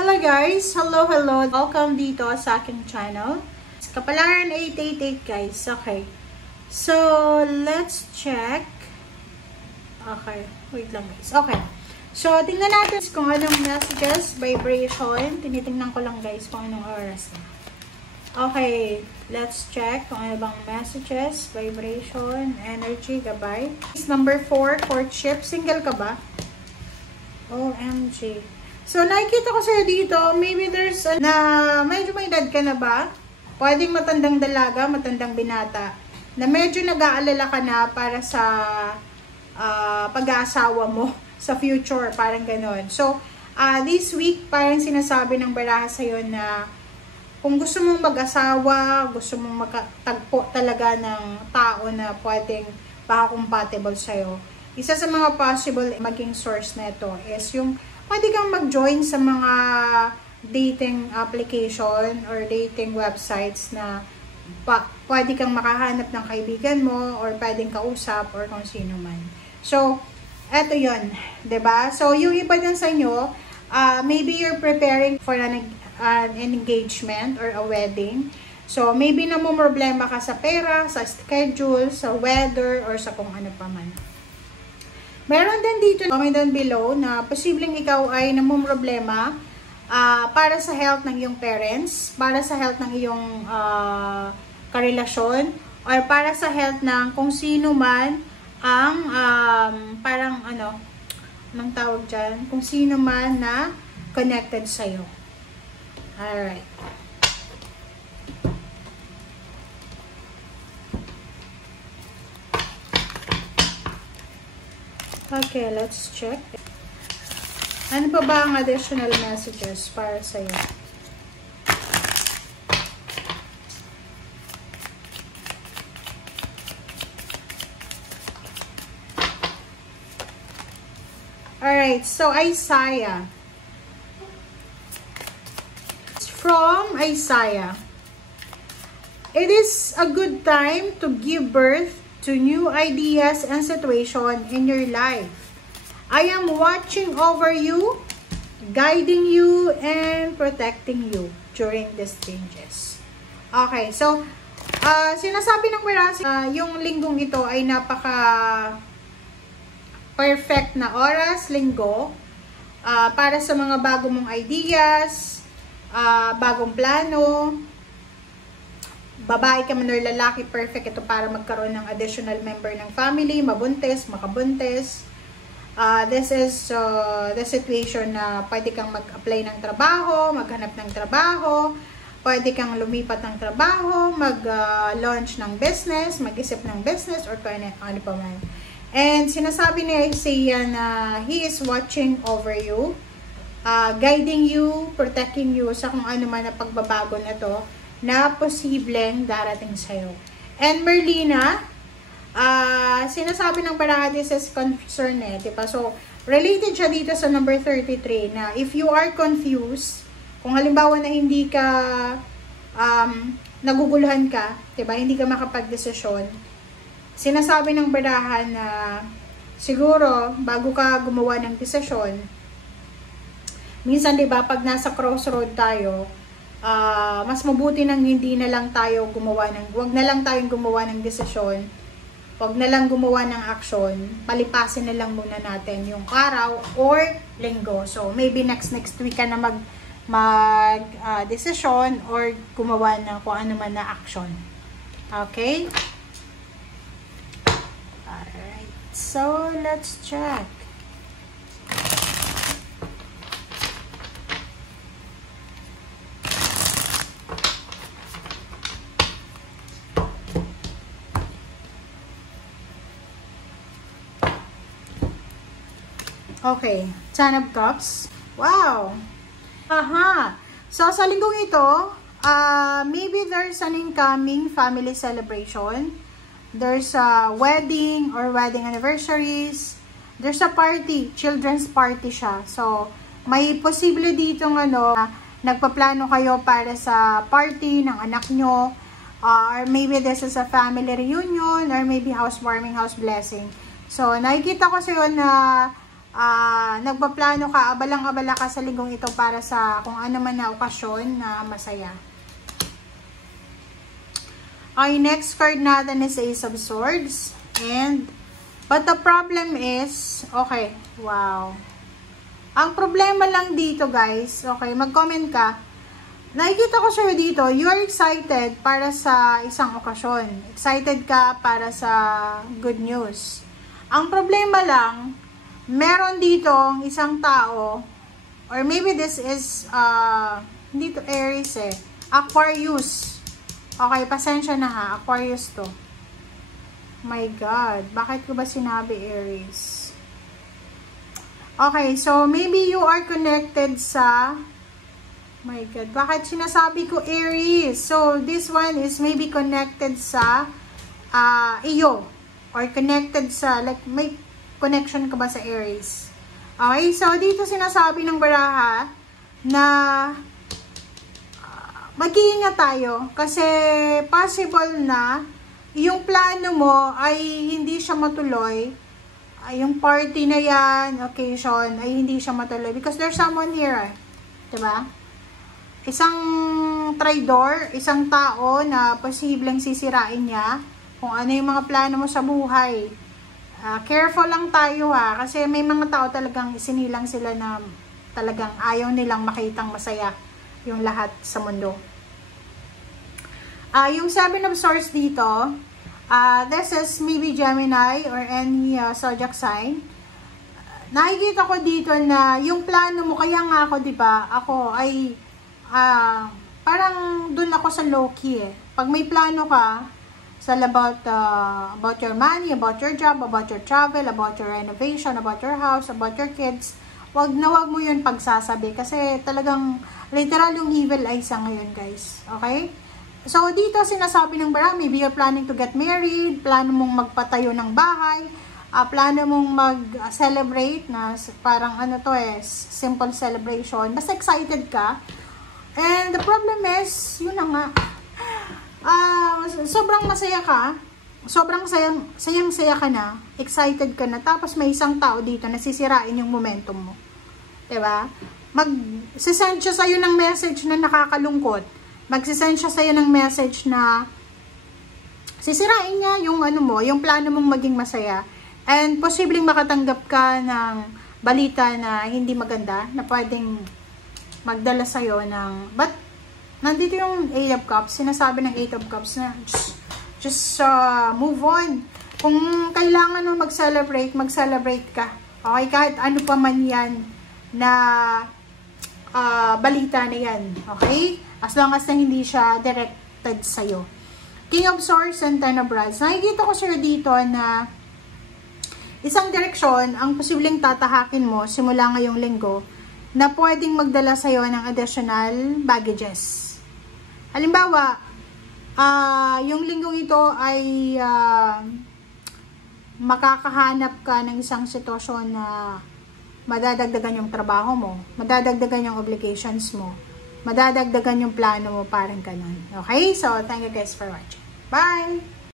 Hello guys! Hello! Welcome dito sa aking channel. Kapalaran 888 guys. Okay. So, let's check. Okay. Wait lang guys. Okay. So, tingnan natin kung anong messages, vibration. Tinitingnan ko lang guys kung anong oras na. Okay. Let's check kung ano bang messages, vibration, energy, gabay. Number 4, courtship. Single ka ba? OMG. So, nakikita ko sa'yo dito, maybe there's na medyo may edad ka na ba? Pwedeng matandang dalaga, matandang binata, na medyo nag-aalala ka na para sa pag-aasawa mo sa future, parang ganon. So, this week, parang sinasabi ng baraha sa'yo na kung gusto mong mag-asawa, gusto mong magtagpo talaga ng tao na pwedeng baka-compatible sa'yo, isa sa mga possible maging source nito is yung pwede kang mag-join sa mga dating application or dating websites na pwede kang makahanap ng kaibigan mo or pwedeng kausap or kung sino man. So, eto yun. 'Di ba? So, yung iba dyan sa inyo, maybe you're preparing for an engagement or a wedding. So, maybe namumroblema ka sa pera, sa schedule, sa weather, or sa kung ano pa man. Meron din dito, comment down below, na posibleng ikaw ay namumroblema para sa health ng iyong parents, para sa health ng iyong karelasyon, or para sa health ng kung sino man ang parang anong tawag dyan, kung sino man na connected sa'yo. Alright. Okay, let's check. Ano pa ba ang additional messages para sa'yo? Alright, so Isaiah. From Isaiah. It is a good time to give birth to new ideas and situation in your life. I am watching over you, guiding you, and protecting you during these changes. Okay, so, sinasabi ng Miras, yung linggong ito ay napaka-perfect na oras, linggo, para sa mga bago mong ideas, bagong plano, babae ka man or lalaki, perfect ito para magkaroon ng additional member ng family, mabuntis, makabuntis. This is the situation na pwede kang mag-apply ng trabaho, maghanap ng trabaho, pwede kang lumipat ng trabaho, mag-launch ng business, mag-isip ng business, or ano pa man. And sinasabi ni Isaiah na he is watching over you, guiding you, protecting you sa kung ano man na pagbabago na to na posibleng darating sa'yo. And Merlina, sinasabi ng baraha, this is concern diba? So, related siya dito sa number 33 na if you are confused, kung halimbawa na hindi ka naguguluhan ka, diba? Hindi ka makapag-desisyon, sinasabi ng baraha na siguro, bago ka gumawa ng desisyon, minsan diba, pag nasa crossroad tayo, mas mabuti nang hindi na lang tayo wag na lang tayong gumawa ng desisyon, wag na lang gumawa ng aksyon, palipasin na lang muna natin yung araw or linggo. So, maybe next week ka na desisyon or gumawa ng kung ano man na action. Okay? Alright. So, let's check. Okay, Ten of Cups. Wow! Aha! So, sa linggong ito, maybe there's an incoming family celebration. There's a wedding or wedding anniversaries. There's a party, children's party siya. So, may posible dito nagpaplano kayo para sa party ng anak nyo. Or maybe this is a family reunion or maybe housewarming, house blessing. So, nakikita ko sa'yo na nagpaplano ka, abalang-abala ka sa linggong ito para sa kung ano man na okasyon na masaya. Okay, next card natin is Ace of Swords. But the problem is, okay, wow. Ang problema lang dito guys, okay, mag-comment ka. Nakikita ko sa'yo dito, you are excited para sa isang okasyon. Excited ka para sa good news. Ang problema lang, meron dito isang tao, or maybe this is, hindi to Aries Aquarius. Okay, pasensya na ha, Aquarius to. My God, bakit ko ba sinabi Aries? Okay, so maybe you are connected sa, my God, bakit sinasabi ko Aries? So this one is maybe connected sa iyo, or connected sa, like, may connection ka ba sa Aries? Okay, so dito sinasabi ng baraha na mag-iingat tayo kasi possible na yung plano mo ay hindi siya matuloy. Yung party na yan, occasion, ay hindi siya matuloy. Because there's someone here, diba? Isang traidor, isang tao na posibleng sisirain niya kung ano yung mga plano mo sa buhay. Careful lang tayo ha, kasi may mga tao talagang isinilang sila na talagang ayaw nilang makitang masaya yung lahat sa mundo. Yung Seven of Swords dito, this is maybe Gemini or any zodiac sign. Nakikita ko dito na yung plano mo, kaya nga ako, diba, ako ay parang dun ako sa low-key Pag may plano ka, about your money, about your job, about your travel, about your renovation, about your house, about your kids, wag mo yun pagsasabi kasi talagang literal yung evil eye sa ngayon guys. Okay? So dito sinasabi ng bara, maybe you're planning to get married, plano mong magpatayo ng bahay, plano mong mag-celebrate na parang ano to simple celebration. Basta excited ka. And the problem is, yun na nga, sobrang masaya ka, sobrang sayang-saya ka na, excited ka na, tapos may isang tao dito na sisirain yung momentum mo. Diba? Mag-send siya sa'yo ng message na nakakalungkot. Mag-send siya sa'yo ng message na sisirain niya yung ano mo, yung plano mong maging masaya. And posibleng makatanggap ka ng balita na hindi maganda, na pwedeng magdala sa'yo ng, but nandito yung Eight of Cups, sinasabi ng Eight of Cups na just move on. Kung kailangan mo mag-celebrate ka. Okay, kahit ano pa man yan na balita na yan. Okay? As long as na hindi siya directed sa'yo. King of Swords and Ten of Rods. Nakikita ko sir dito na isang direksyon ang posibleng tatahakin mo simula ngayong linggo na pwedeng magdala sa'yo ng additional baggages. Halimbawa, yung linggong ito ay makakahanap ka ng isang sitwasyon na madadagdagan yung trabaho mo, madadagdagan yung obligations mo, madadagdagan yung plano mo, parang ganun. Okay? So, thank you guys for watching. Bye!